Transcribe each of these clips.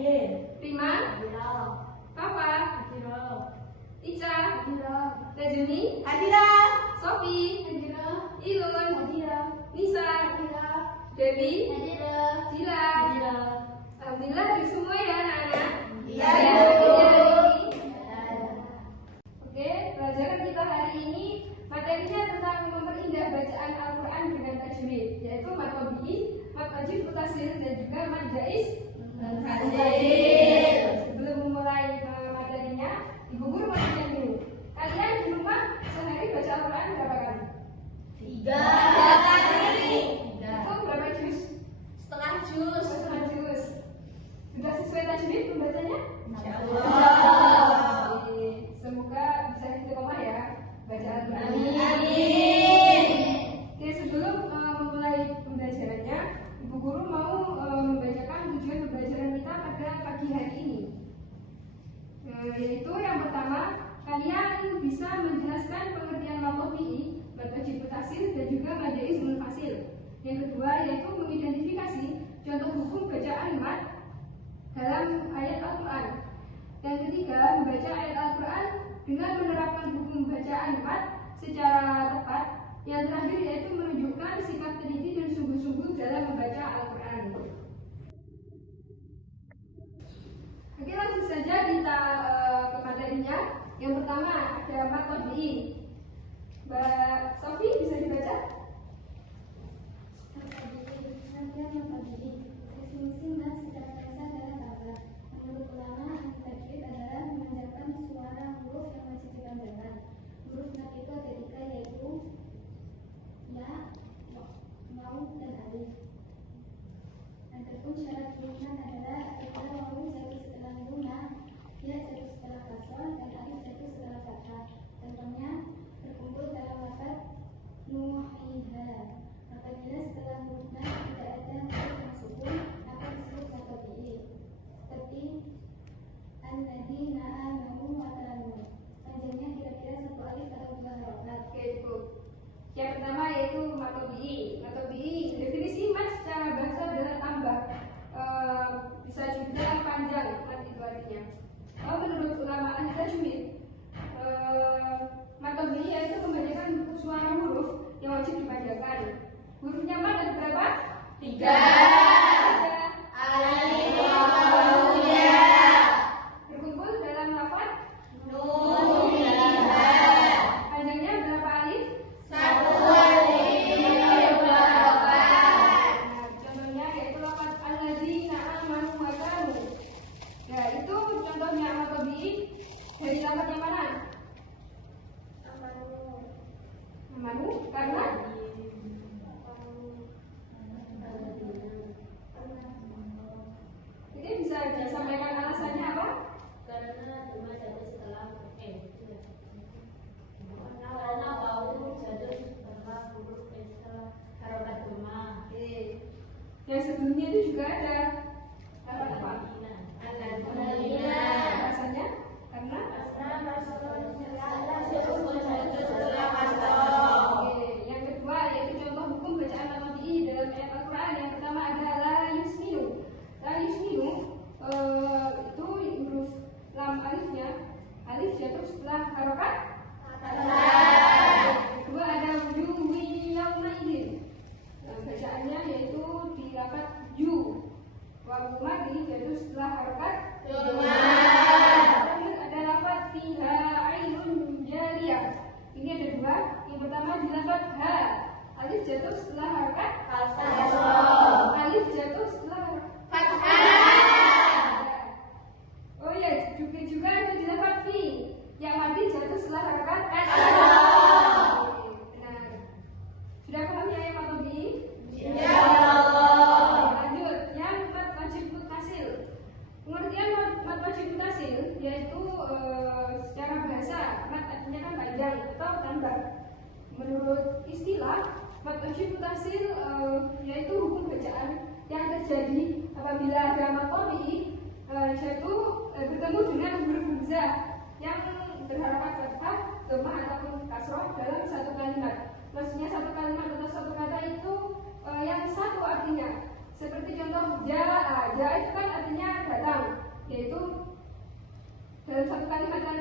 Rima, Papa, Ica, Rajuni, Sofi, Ilun, Nisa, Dewi, Dila. Alhamdulillah hadir semua ya anak-anak. Oke, pelajaran kita hari ini materinya tentang memperindah bacaan Al-Quran dengan tajwid, yaitu mat tabi'i, mat wajib mutasil, dan juga mat jaiz. Sebelum memulai materinya, Ibu Guru mau tanya dulu. Kalian di rumah sehari baca Al-Quran berapa kali? 3 kali. Itu berapa juz? Setengah juz. Setengah juz. Sudah sesuai tajwid pembacanya? Insyaallah. Oke, semoga bisa istiqomah ya baca Al-Quran. Oke, sebelum memulai pembelajarannya, Ibu Guru mau membacakan tujuan pembelajaran kita pada pagi hari ini. Yaitu yang pertama, kalian bisa menjelaskan pengertian mat tabi'i, mat wajib mutasil, dan juga mat jaiz munfasil. Yang kedua yaitu mengidentifikasi contoh hukum bacaan mat dalam ayat Al-Quran. Yang ketiga, membaca ayat Al-Quran dengan menerapkan hukum bacaan mat secara tepat. Yang terakhir yaitu menunjukkan sikap teliti dan sungguh-sungguh dalam membaca Al-Quran. Oke, langsung saja kita ke materinya. Yang pertama ada mat tabi'i. Mbak Sofi bisa dibaca? Definisi mat secara bahasa adalah kata. Menurut ulama, tajwid adalah mengucapkan suara huruf yang wajib dipanjangkan. Huruf mat itu ada 3, yaitu ya, mau, dan alif. Adapun syarat huruf mat adalah apabila wawu jatuh setelah guna, ya jatuh setelah kasroh, dan alif jatuh setelah fathah. Contohnya berkumpul dalam lafaz nuhiha. Apabila setelah huruf mat tidak ada huruf yang sukun, maka disebut mat tabi'i. Seperti alladzina amanu wa amanu. Panjangnya kira-kira 1 alif atau 2 harokat. Oke, cukup. Yang pertama yaitu mat tabi'i. Mat tabi'i definisi mat secara bahasa adalah tambah. Bisa juga panjang, mat itu artinya. Kalau menurut ulama ahli tajwid, mat tabi'i yaitu membacakan suara huruf yang wajib dipanjangkan. Hurufnya mat ada berapa? 3. Alif, wawu, ya. Berkumpul dalam lafaz Nuhiha. panjangnya berapa alif? 1 alif, 2 harokat. Nah, contohnya yaitu lafaz alladzina amanu wa amanu. Nah, itu contohnya mat tabi'i dari lafaz yang mana? Amanu karena ini bisa disampaikan alasannya apa? Karena cuma jatuh setelah karena wawu jatuh setelah huruf setelah harokat doma. Yang sebelumnya itu juga ada apa? Alladzina. Alasannya karena yang kedua yaitu contoh hukum bacaan mat tabi'i dalam ayat Al-Quran. Yang pertama ada la yusminu. La yusminu itu huruf lam alifnya, alif jatuh setelah harokat. Yang kedua ada wujuhi yauma idzin. Bacaannya yaitu di lafaz ju. Wawu madi jatuh setelah harokat. Terakhir ada lafaz fiha ainun jariyah. Ini ada 2. Yang pertama di lafaz ha, alif jatuh setelah harokat. Alif jatuh setelah fathah. Oh ya, juga ada di lafaz fi, yang mati jatuh setelah harokat. Benar. Sudah paham ya yang mat tabi'i? Lanjut, yang mat wajib mutasil. Pengertian mat wajib mutasil yaitu secara bahasa mat artinya kan panjang atau tambah. Menurut istilah, mat wajib mutasil yaitu hukum bacaan yang terjadi apabila ada mat tabi'i yaitu bertemu dengan huruf hamzah yang berharakat fathah, dhamma ataupun kasroh dalam satu kalimat. Maksudnya satu kalimat atau satu kata itu yang satu artinya. Seperti contoh jaa, jaa itu kan artinya datang.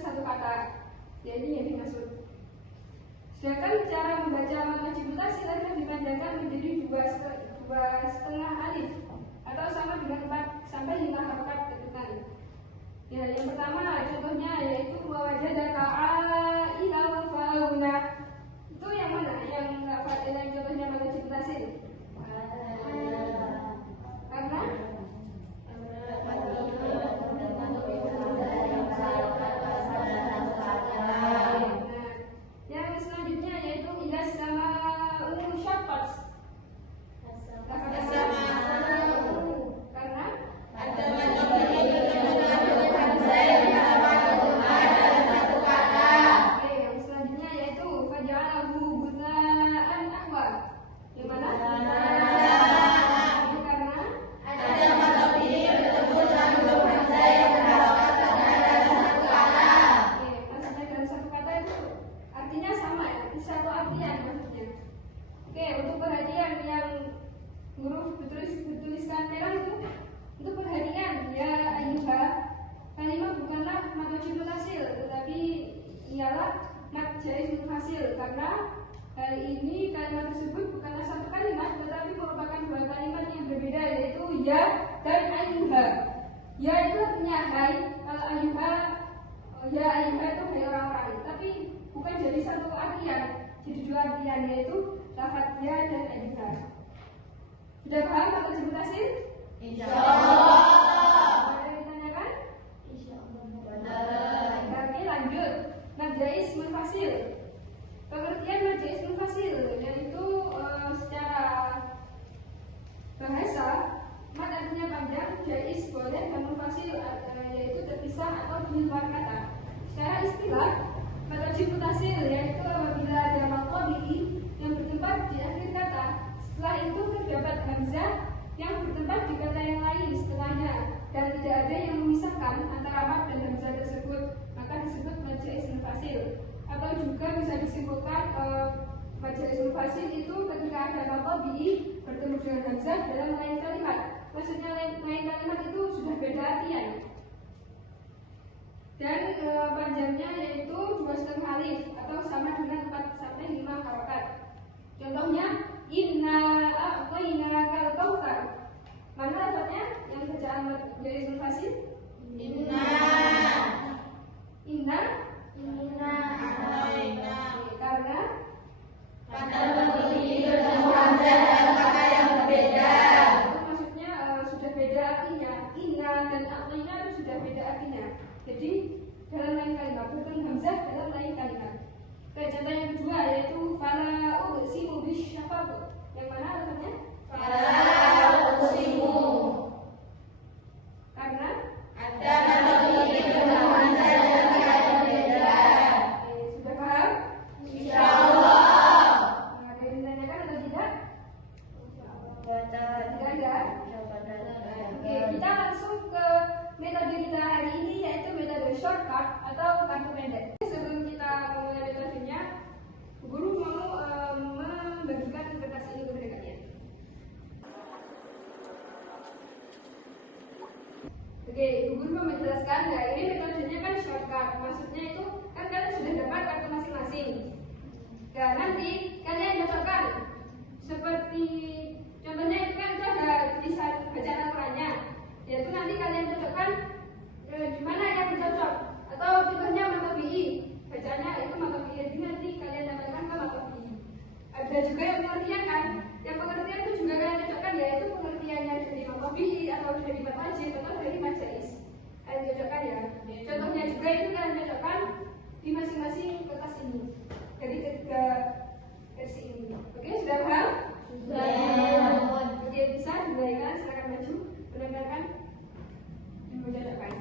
satu kata. Ya ini yang dimaksud. Sedangkan cara membaca mad wajib mutasil adalah dipanjangkan menjadi dua setengah alif atau sama dengan 4 sampai 5 harokat ketukan. Ya, yang pertama contohnya yaitu wajadaka a'ilan fauna. Itu yang mana? Yang contohnya mad wajib mutasil. Karena yang selanjutnya yaitu ida sama syaqqat. Karena ada yang selanjutnya yaitu faja'alahu ghutha'an ahwa. Yang mana? Karena ada matobi bertemu dengan huruf hamzah yang berharokat karena ada satu kata. maksudnya dalam satu kata itu artinya sama ya, satu artian maksudnya. Untuk perhatian yang huruf bertuliskan merah itu, untuk perhatian ya ayuha, kalimat bukanlah mad wajib mutasil, tetapi ialah mad jaiz munfasil, karena kali ini kalimat tersebut bukanlah satu kalimat, tetapi merupakan dua kalimat yang berbeda, yaitu ya dan ayuha. Ya itu artinya hai, kalau ayuha ya ayuha itu hai orang-orang, tapi bukan jadi satu artian, jadi dua artian, yaitu lafaz ya dan ayuha. Sudah paham mad wajib mutasil? Insyaallah. Ada yang ditanyakan? Benar. Berarti lanjut. Mad jaiz munfasil. Pengertian mad jaiz munfasil yaitu secara bahasa mad artinya panjang, jaiz boleh, dan munfasil yaitu terpisah atau di luar kata. Secara istilah mad wajib mutasil yaitu apabila ada mad tabi'i yang bertempat di akhir kata, setelah itu terdapat hamzah yang bertempat di kata yang lain setelahnya dan tidak ada yang memisahkan antara mad dan hamzah tersebut, maka disebut mad jaiz munfasil. Atau juga bisa disebutkan mad jaiz munfasil itu ketika ada mad tabi'i bertemu dengan hamzah dalam lain kalimat. Maksudnya lain kalimat itu sudah beda artian. Dan panjangnya yaitu 2,5 alif atau sama dengan 4 sampai 5 harokat. Contohnya inna a'tainakal kautsar. Mana lafaznya yang bacaan mad jaiz munfasil? Inna Karena matobi bertemu hamzah dalam kata yang berbeda. itu maksudnya sudah beda artinya. Inna dan a'taina itu sudah beda artinya. Jadi dalam lain kalimat, bukan hamzah dalam lain kalimat. Contoh yang kedua yaitu fala uqsimu bisyafaq. Yang mana lafaznya? Fala uqsimu. Karena Ada matobi bertemu hamzah dalam kata yang berbeda. sudah paham? Insyaallah. Ada yang ditanyakan atau tidak? Tidak ada. Oke, kita langsung ke metode kita hari ini, yaitu metode shortcut atau kartu pendek. Sebelum kita memulai metodenya, guru mau membagikan kertas ini kepada kalian. Oke, guru mau menjelaskan ya, ini metodenya kan shortcut. Maksudnya itu kan kalian sudah dapat kartu masing-masing. Nah, nanti kalian cocokkan seperti contohnya itu kan itu ada tulisan bacaan Al-Qur'annya. Yaitu nanti kalian cocokkan di mana yang cocok. Atau contohnya matobi'i, bacaannya itu matobi'i. Jadi nanti kalian dapatkan ke matobi'i. Ada juga yang pengertian kan. Yang pengertian itu juga kalian cocokkan, yaitu pengertiannya dari matobi'i atau dari mad wajib atau dari mad jaiz. Kalian cocokkan ya. Contohnya juga itu kalian cocokkan di masing-masing kertas ini. Dari ketiga versi ini. Oke, sudah paham? Sudah. Oke, bisa dimulaikan, silakan maju. Benar-benar dicocokkan.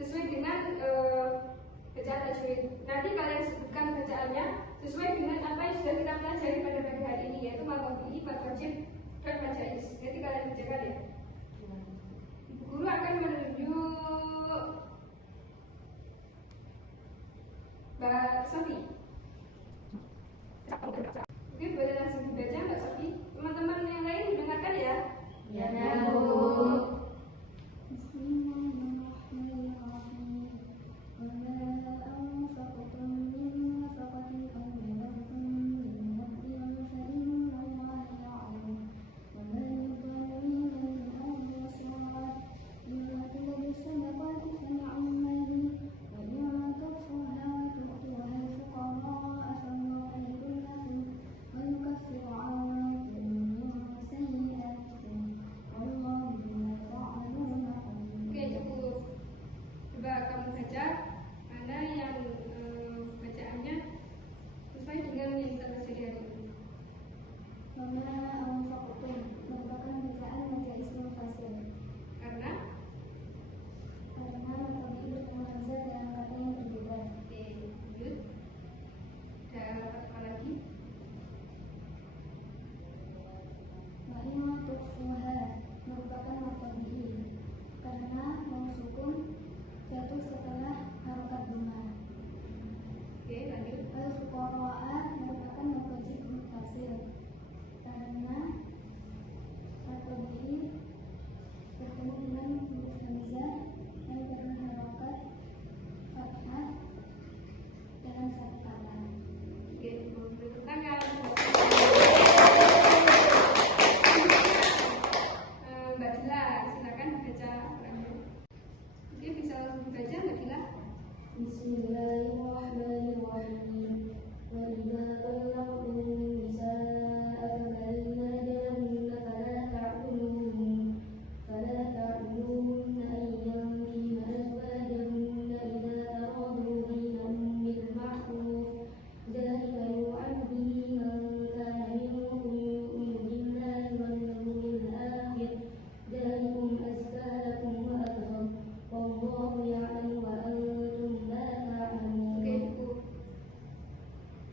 sesuai dengan bacaan tajwid. Nanti kalian sebutkan bacaannya sesuai dengan apa yang sudah kita pelajari pada pagi hari ini, yaitu mad tabi'i, mad wajib, dan mad jaiz. Nanti kalian bacakan ya. Ibu guru akan menunjuk Mbak Sofi. Oke, boleh langsung dibaca Mbak Sofi. Teman-teman yang lain mendengarkan ya. Ya, Bu. Bismillahirrahmanirrahim. Wa ma anfaqtum min nafaqatin aw nadartum min nadrin fa inna Allaha ya'lam. Wa ma yudhannina min ajrin salat illa tubu sadaqati fa ni'ma hi wa in tukhfuha wa tu'tuha al-fuqara fa huwa khairun lakum wa yukaffiru 'ankum min sayyi'atikum wallahu bima ta'maluna khabir. Oke, cukup. Coba kamu baca mana yang bacaannya sesuai dengan yang kita pelajari hari ini. Wama anfaqtum merupakan bacaan baca ismul fasil Karena matabi bertemu hamzah dalam kata yang berbeda. oke, lanjut. Ada apa lagi? Wa in tukhfuha merupakan matabi karena mau sukun jatuh setelah harokat dhamma. Oke, lanjut. Al-fuqara'a merupakan wajib muttasil karena matabi bertemu dengan huruf hamzah yang berharokat fathah dalam satu kata. Oke, beri tangan. Mbak Dila, silakan baca Al-Qurannya. Oke, bisa langsung dibaca Mbak Dila. Bismillahirrahmanirrahim. Wa idza talaqtum nisaa fabalagna ajalahunna fala ta'dhuluhunna an yankihna azwajahunna idza aradu bainahum bil ma'ruf. Dzalika yu'adhu bihi man kana minkum yu'minu billahi wal yawmil akhir. Dzalikum azka lakum wa athhar. Wallahu ya'lamu wa antum la ta'lamun. Oke, cukup.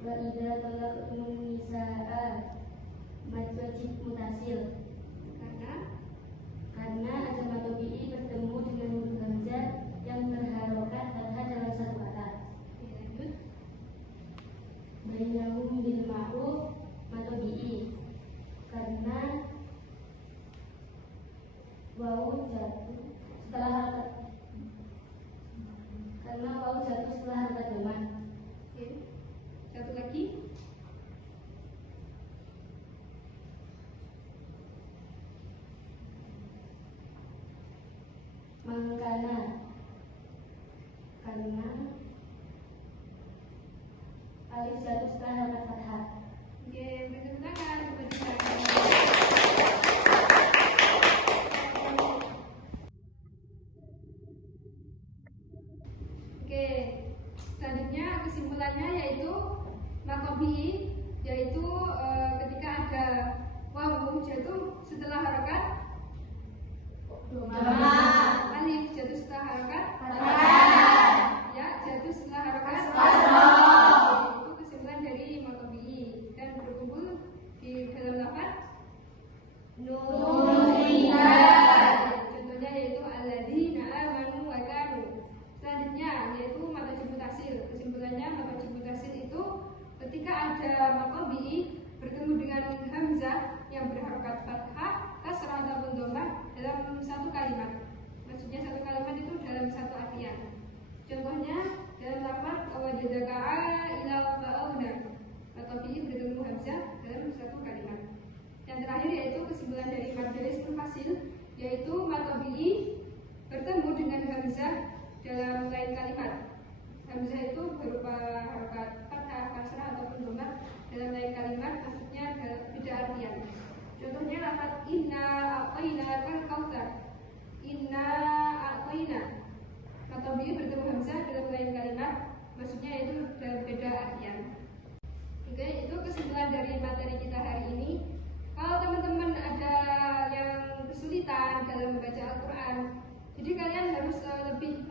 Wa idza talaqtum nisaa mad wajib mutasil karena ada mad tabi'i bertemu dengan huruf hamzah yang berharokat fathah dalam satu kata. Oke, lanjut. Bainahum bil ma'ruf mad tabi'i karena wawu jatuh setelah harokat setelah harokat dhamma. Oke, satu lagi. Mangkana karena alif jatuh setelah harokat fathah. Oke, beri tangan. Coba dibaca. Oke, selanjutnya kesimpulannya yaitu mad tabi'i, yaitu ketika ada wawu jatuh setelah harokat alif jatuh setelah harokat ya jatuh setelah harokat itu kesimpulan dari mad tabi'i dan berkumpul di dalam lafaz contohnya yaitu alladzina amanu wa kanu. Selanjutnya yaitu mad wajib mutasil. Kesimpulannya mad wajib mutasil itu ketika ada mad tabi'i bertemu dengan hamzah yang berharokat fathah, kasrah ataupun dhammah dalam satu kalimat. Maksudnya satu kalimat itu dalam satu artian. Contohnya dalam lafaz wajadaka ila fa'auna. Mad tabi'i bertemu hamzah dalam satu kalimat. Yang terakhir yaitu kesimpulan dari mad jaiz munfasil, yaitu mad tabi'i bertemu dengan hamzah dalam lain kalimat. Hamzah itu berupa harokat fathah, kasrah ataupun dhammah dalam lain kalimat, maksudnya beda artian. Contohnya lafaz inna a'tayna kal kautsar. Inna a'tayna. Mad tabi'i bertemu hamzah dalam lain kalimat, maksudnya itu beda artian. Oke, itu kesimpulan dari materi kita hari ini. Kalau teman-teman ada yang kesulitan dalam membaca Al-Quran, jadi kalian harus lebih